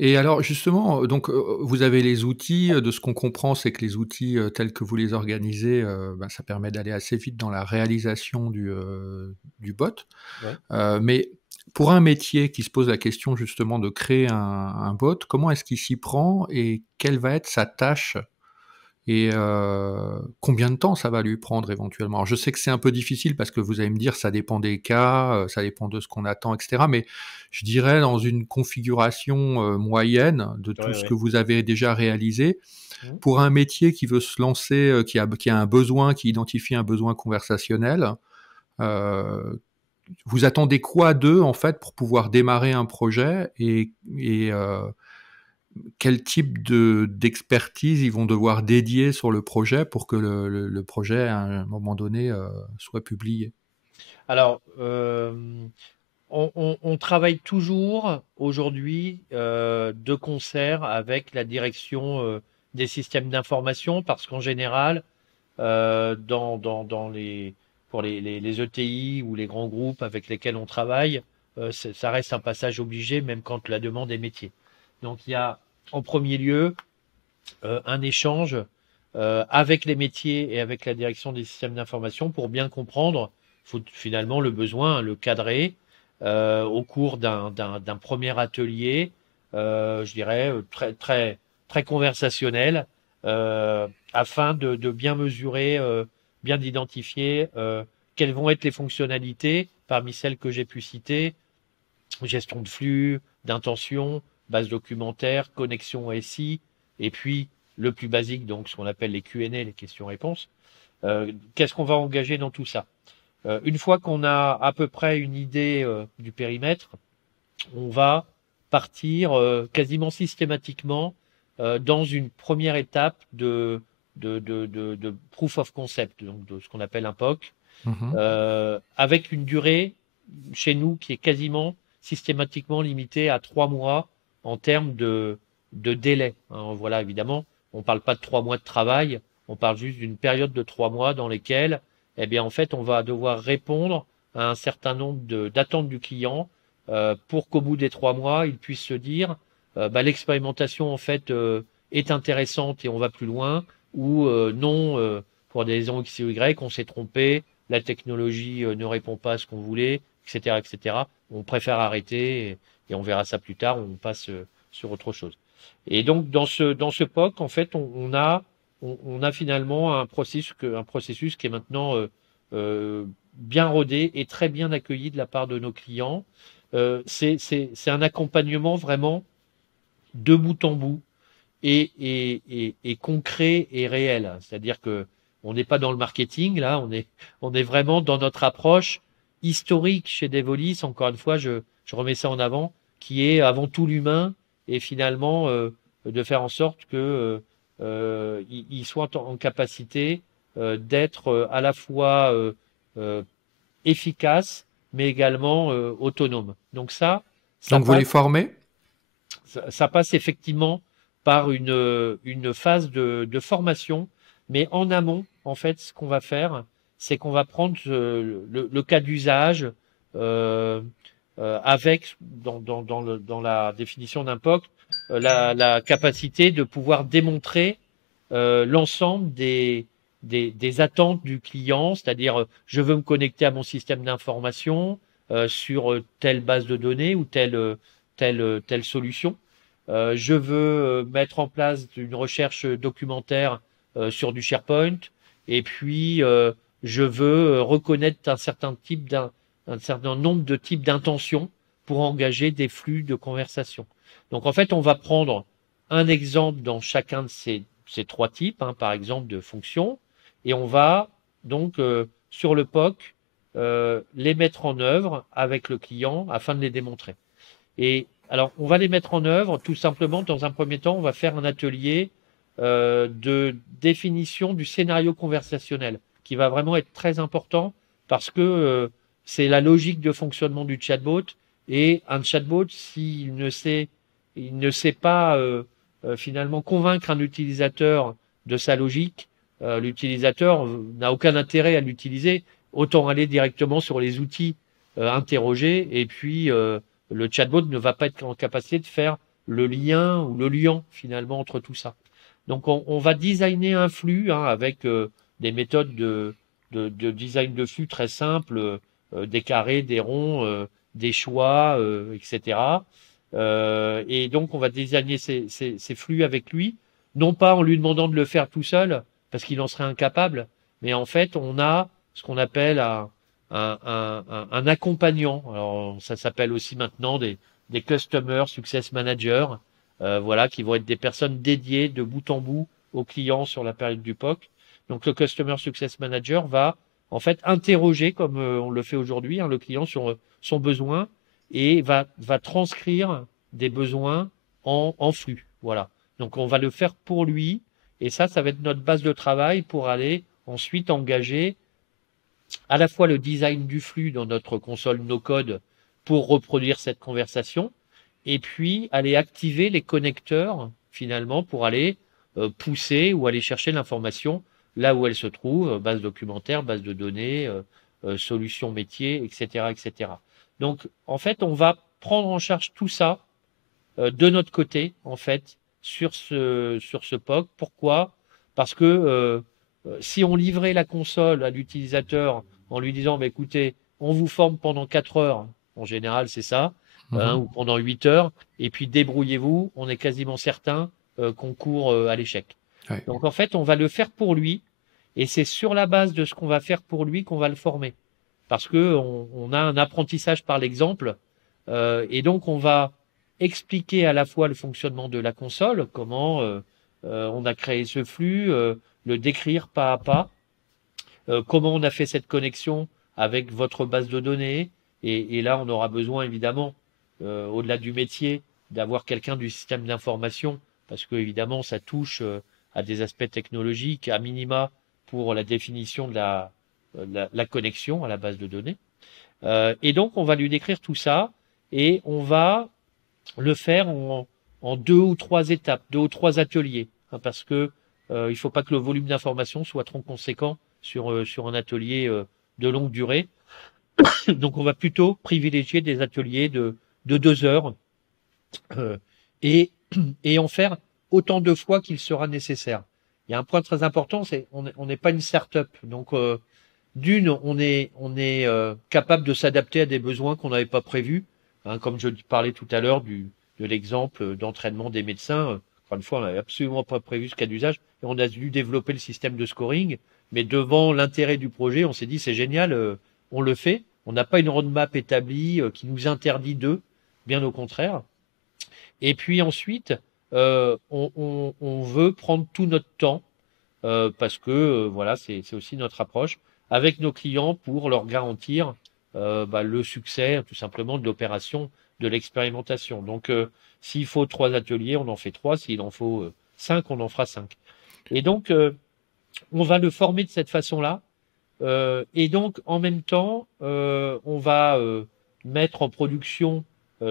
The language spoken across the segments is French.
Et alors justement, donc, vous avez les outils, de ce qu'on comprend, c'est que les outils, tels que vous les organisez, ben, ça permet d'aller assez vite dans la réalisation du bot. Ouais. Mais pour un métier qui se pose la question justement de créer un bot, comment est-ce qu'il s'y prend et quelle va être sa tâche? Et combien de temps ça va lui prendre éventuellement? Alors je sais que c'est un peu difficile parce que vous allez me dire ça dépend des cas, ça dépend de ce qu'on attend et cetera, mais je dirais dans une configuration, moyenne de tout Ouais, ce que ouais. vous avez déjà réalisé, Mmh. pour un métier qui veut se lancer, qui a un besoin, qui identifie un besoin conversationnel, heu, vous attendez quoi d'eux en fait pour pouvoir démarrer un projet et quel type d'expertise ils vont devoir dédier sur le projet pour que le projet, à un moment donné, soit publié? Alors, on travaille toujours aujourd'hui de concert avec la direction des systèmes d'information parce qu'en général, dans pour les ETI ou les grands groupes avec lesquels on travaille, ça reste un passage obligé même quand la demande est métier. Donc il y a en premier lieu un échange avec les métiers et avec la direction des systèmes d'information pour bien comprendre finalement le besoin, le cadrer au cours d'un premier atelier, je dirais très conversationnel, afin de bien mesurer, bien d'identifier quelles vont être les fonctionnalités parmi celles que j'ai pu citer, gestion de flux, d'intention, base documentaire, connexion SI, et puis le plus basique, donc ce qu'on appelle les Q&A, les questions-réponses. Qu'est-ce qu'on va engager dans tout ça? Une fois qu'on a à peu près une idée du périmètre, on va partir quasiment systématiquement dans une première étape de proof of concept, donc de ce qu'on appelle un POC, Mmh. avec une durée chez nous qui est quasiment systématiquement limitée à 3 mois en termes de délai. Hein. Voilà, évidemment, on ne parle pas de 3 mois de travail, on parle juste d'une période de 3 mois dans lesquelles, eh bien, en fait, on va devoir répondre à un certain nombre d'attentes du client pour qu'au bout des 3 mois, il puisse se dire, bah, l'expérimentation, en fait, est intéressante et on va plus loin, ou non, pour des raisons X ou Y, on s'est trompé, la technologie ne répond pas à ce qu'on voulait, etc., etc. On préfère arrêter et on verra ça plus tard, on passe sur autre chose. Et donc, dans ce POC, en fait, on a finalement un processus qui est maintenant bien rodé et très bien accueilli de la part de nos clients. C'est un accompagnement vraiment de bout en bout et concret et réel. C'est-à-dire que on n'est pas dans le marketing, là, on est vraiment dans notre approche historique chez Devolis. Encore une fois, je remets ça en avant, qui est avant tout l'humain et finalement de faire en sorte que il soit en capacité d'être à la fois euh, efficace, mais également autonome. Donc ça Donc vous les passe formez? ça passe effectivement par une phase de formation, mais en amont, en fait, ce qu'on va faire, c'est qu'on va prendre le cas d'usage euh, avec, dans la définition d'un POC, la capacité de pouvoir démontrer l'ensemble des attentes du client, c'est-à-dire je veux me connecter à mon système d'information sur telle base de données ou telle solution. Je veux mettre en place une recherche documentaire sur du SharePoint et puis je veux reconnaître un certain nombre de types d'intentions pour engager des flux de conversation. Donc en fait, on va prendre un exemple dans chacun de ces trois types, hein, par exemple de fonctions, et on va donc sur le POC les mettre en œuvre avec le client afin de les démontrer. Et alors, on va les mettre en œuvre tout simplement. Dans un premier temps, on va faire un atelier de définition du scénario conversationnel, qui va vraiment être très important parce que c'est la logique de fonctionnement du chatbot. Et un chatbot, il ne sait pas finalement convaincre un utilisateur de sa logique, l'utilisateur n'a aucun intérêt à l'utiliser. Autant aller directement sur les outils interrogés et puis le chatbot ne va pas être en capacité de faire le lien ou le liant finalement entre tout ça. Donc on va designer un flux avec des méthodes de design de flux très simples, des carrés, des ronds, des choix, etc. Et donc on va designer ces flux avec lui, non pas en lui demandant de le faire tout seul, parce qu'il en serait incapable, mais en fait on a ce qu'on appelle un accompagnant. Alors ça s'appelle aussi maintenant des Customer Success Managers, voilà, qui vont être des personnes dédiées de bout en bout aux clients sur la période du POC. Donc le Customer Success Manager va en fait interroger, comme on le fait aujourd'hui, le client sur son besoin et va transcrire des besoins en flux. Voilà. Donc on va le faire pour lui et ça va être notre base de travail pour aller ensuite engager à la fois le design du flux dans notre console no-code pour reproduire cette conversation, et puis aller activer les connecteurs finalement pour aller pousser ou aller chercher l'information là où elle se trouve, base documentaire, base de données, solutions métiers, etc., etc. Donc en fait, on va prendre en charge tout ça de notre côté, en fait, sur ce POC. Pourquoi? Parce que si on livrait la console à l'utilisateur en lui disant, bah, écoutez, on vous forme pendant 4 heures, en général c'est ça, ou pendant 8 heures, et puis débrouillez-vous, on est quasiment certain qu'on court à l'échec. Ouais. Donc en fait, on va le faire pour lui, et c'est sur la base de ce qu'on va faire pour lui qu'on va le former. Parce que on a un apprentissage par l'exemple, et donc on va expliquer à la fois le fonctionnement de la console, comment on a créé ce flux, le décrire pas à pas, comment on a fait cette connexion avec votre base de données. Et là, on aura besoin évidemment, au-delà du métier, d'avoir quelqu'un du système d'information, parce que évidemment, ça touche à des aspects technologiques, à minima pour la définition de la connexion à la base de données. Et donc, on va lui décrire tout ça et on va le faire en 2 ou 3 étapes, 2 ou 3 ateliers, parce que il ne faut pas que le volume d'information soit trop conséquent sur un atelier de longue durée. Donc on va plutôt privilégier des ateliers de 2 heures euh, et, et en faire autant de fois qu'il sera nécessaire. Il y a un point très important, c'est on n'est pas une start-up. Donc d'une, on est capable de s'adapter à des besoins qu'on n'avait pas prévus. Comme je parlais tout à l'heure de l'exemple d'entraînement des médecins. Encore une fois, on n'avait absolument pas prévu ce cas d'usage et on a dû développer le système de scoring. Mais devant l'intérêt du projet, on s'est dit c'est génial, on le fait. On n'a pas une roadmap établie qui nous interdit bien au contraire. Et puis ensuite, on veut prendre tout notre temps parce que voilà, c'est aussi notre approche avec nos clients pour leur garantir le succès tout simplement de l'opération, de l'expérimentation. Donc, s'il faut 3 ateliers, on en fait 3. S'il en faut 5, on en fera 5. Et donc, on va le former de cette façon-là. Et donc, en même temps, on va mettre en production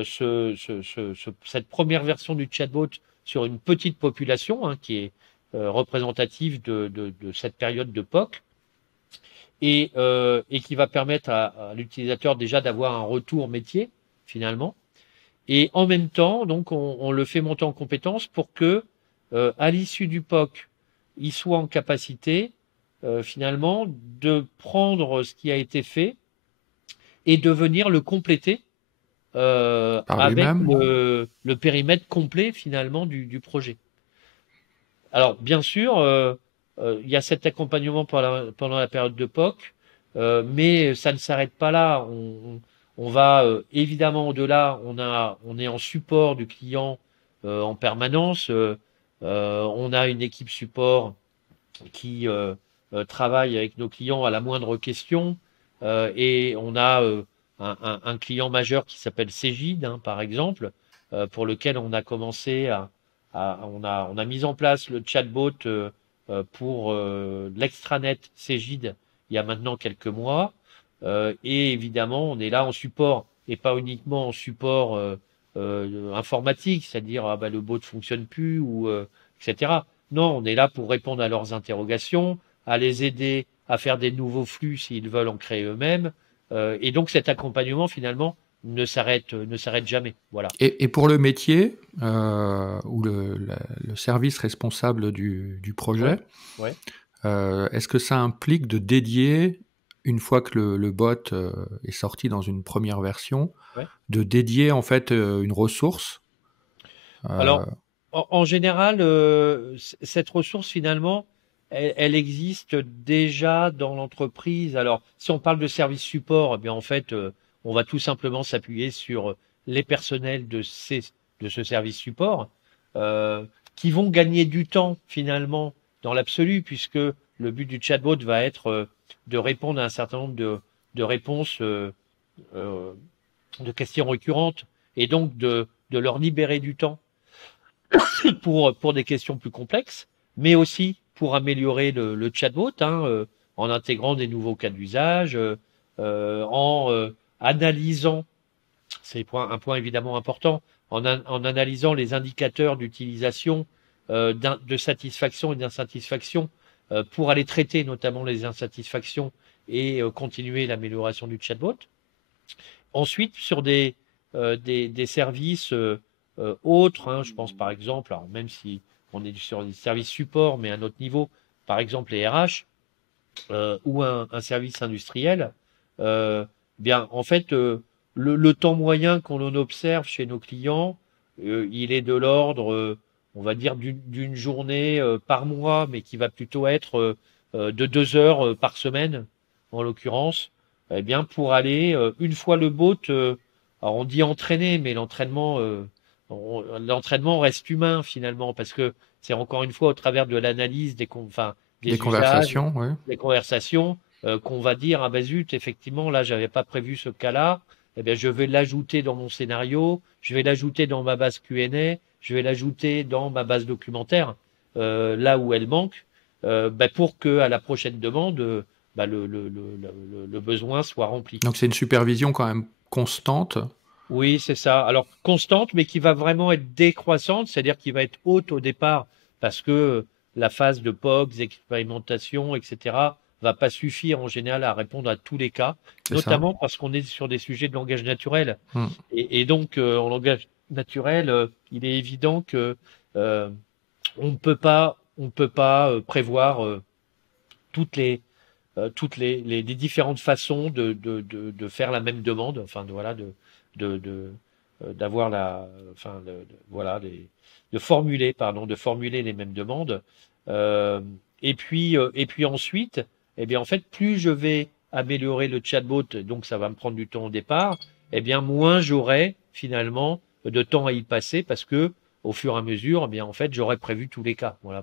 cette première version du chatbot sur une petite population qui est représentative de cette période de POC et qui va permettre à l'utilisateur déjà d'avoir un retour métier finalement. Et en même temps, donc on le fait monter en compétence pour que à l'issue du POC, il soit en capacité finalement de prendre ce qui a été fait et de venir le compléter Par avec lui-même. le périmètre complet finalement du projet. Alors bien sûr, il y a cet accompagnement pendant la période de POC, mais ça ne s'arrête pas là. On va évidemment au-delà, on est en support du client en permanence. On a une équipe support qui travaille avec nos clients à la moindre question. Et on a un client majeur qui s'appelle Cégide, par exemple, pour lequel on a commencé on a mis en place le chatbot pour l'extranet Cégide il y a maintenant quelques mois. Et évidemment, on est là en support et pas uniquement en support informatique, c'est-à-dire le bot ne fonctionne plus ou etc. Non, on est là pour répondre à leurs interrogations, à les aider à faire des nouveaux flux s'ils veulent en créer eux-mêmes. Et donc cet accompagnement finalement ne s'arrête jamais. Voilà. Et pour le métier ou le service responsable du projet, Ouais, ouais, est-ce que ça implique de dédier, une fois que le bot est sorti dans une première version, ouais. de dédier en fait une ressource Alors, euh, en général, cette ressource, finalement, elle existe déjà dans l'entreprise. Alors, si on parle de service support, eh bien, en fait, on va tout simplement s'appuyer sur les personnels de ce service support, euh, qui vont gagner du temps, finalement, dans l'absolu, puisque le but du chatbot va être de répondre à un certain nombre de réponses, euh, de questions récurrentes, et donc de leur libérer du temps pour des questions plus complexes, mais aussi pour améliorer le chatbot, hein, en intégrant des nouveaux cas d'usage, en analysant, c'est un point évidemment important, en analysant les indicateurs d'utilisation, de satisfaction et d'insatisfaction, pour aller traiter notamment les insatisfactions et continuer l'amélioration du chatbot. Ensuite, sur des services autres, hein, je pense par exemple, alors même si on est sur des services support, mais à un autre niveau, par exemple les RH, ou un service industriel, bien en fait, le temps moyen qu'on en observe chez nos clients, il est de l'ordre, on va dire, d'une journée par mois, mais qui va plutôt être de 2 heures par semaine, en l'occurrence, eh bien pour aller, une fois le bot, alors on dit entraîner, mais l'entraînement reste humain finalement, parce que c'est encore une fois au travers de l'analyse enfin, des des usages, conversations, ouais. des conversations, qu'on va dire, ah ben zut, effectivement, là, j'avais pas prévu ce cas-là, eh bien, je vais l'ajouter dans mon scénario, je vais l'ajouter dans ma base Q&A, je vais l'ajouter dans ma base documentaire, là où elle manque, ben, pour que à la prochaine demande, ben, le besoin soit rempli. Donc c'est une supervision quand même constante. Oui, c'est ça. Alors, constante, mais qui va vraiment être décroissante, c'est-à-dire qui va être haute au départ, parce que la phase de POC, expérimentation, etc., va pas suffire en général à répondre à tous les cas, C'est ça. notamment parce qu'on est sur des sujets de langage naturel. Hmm. Et donc, en langage naturel, il est évident que euh, on ne peut pas prévoir les différentes façons de faire la même demande, enfin, voilà, d'avoir enfin, voilà, de formuler les mêmes demandes. Euh, et puis ensuite, eh bien, en fait, plus je vais améliorer le chatbot, donc ça va me prendre du temps au départ, eh bien, moins j'aurai finalement de temps à y passer, parce que au fur et à mesure, eh bien, en fait, j'aurai prévu tous les cas. Voilà.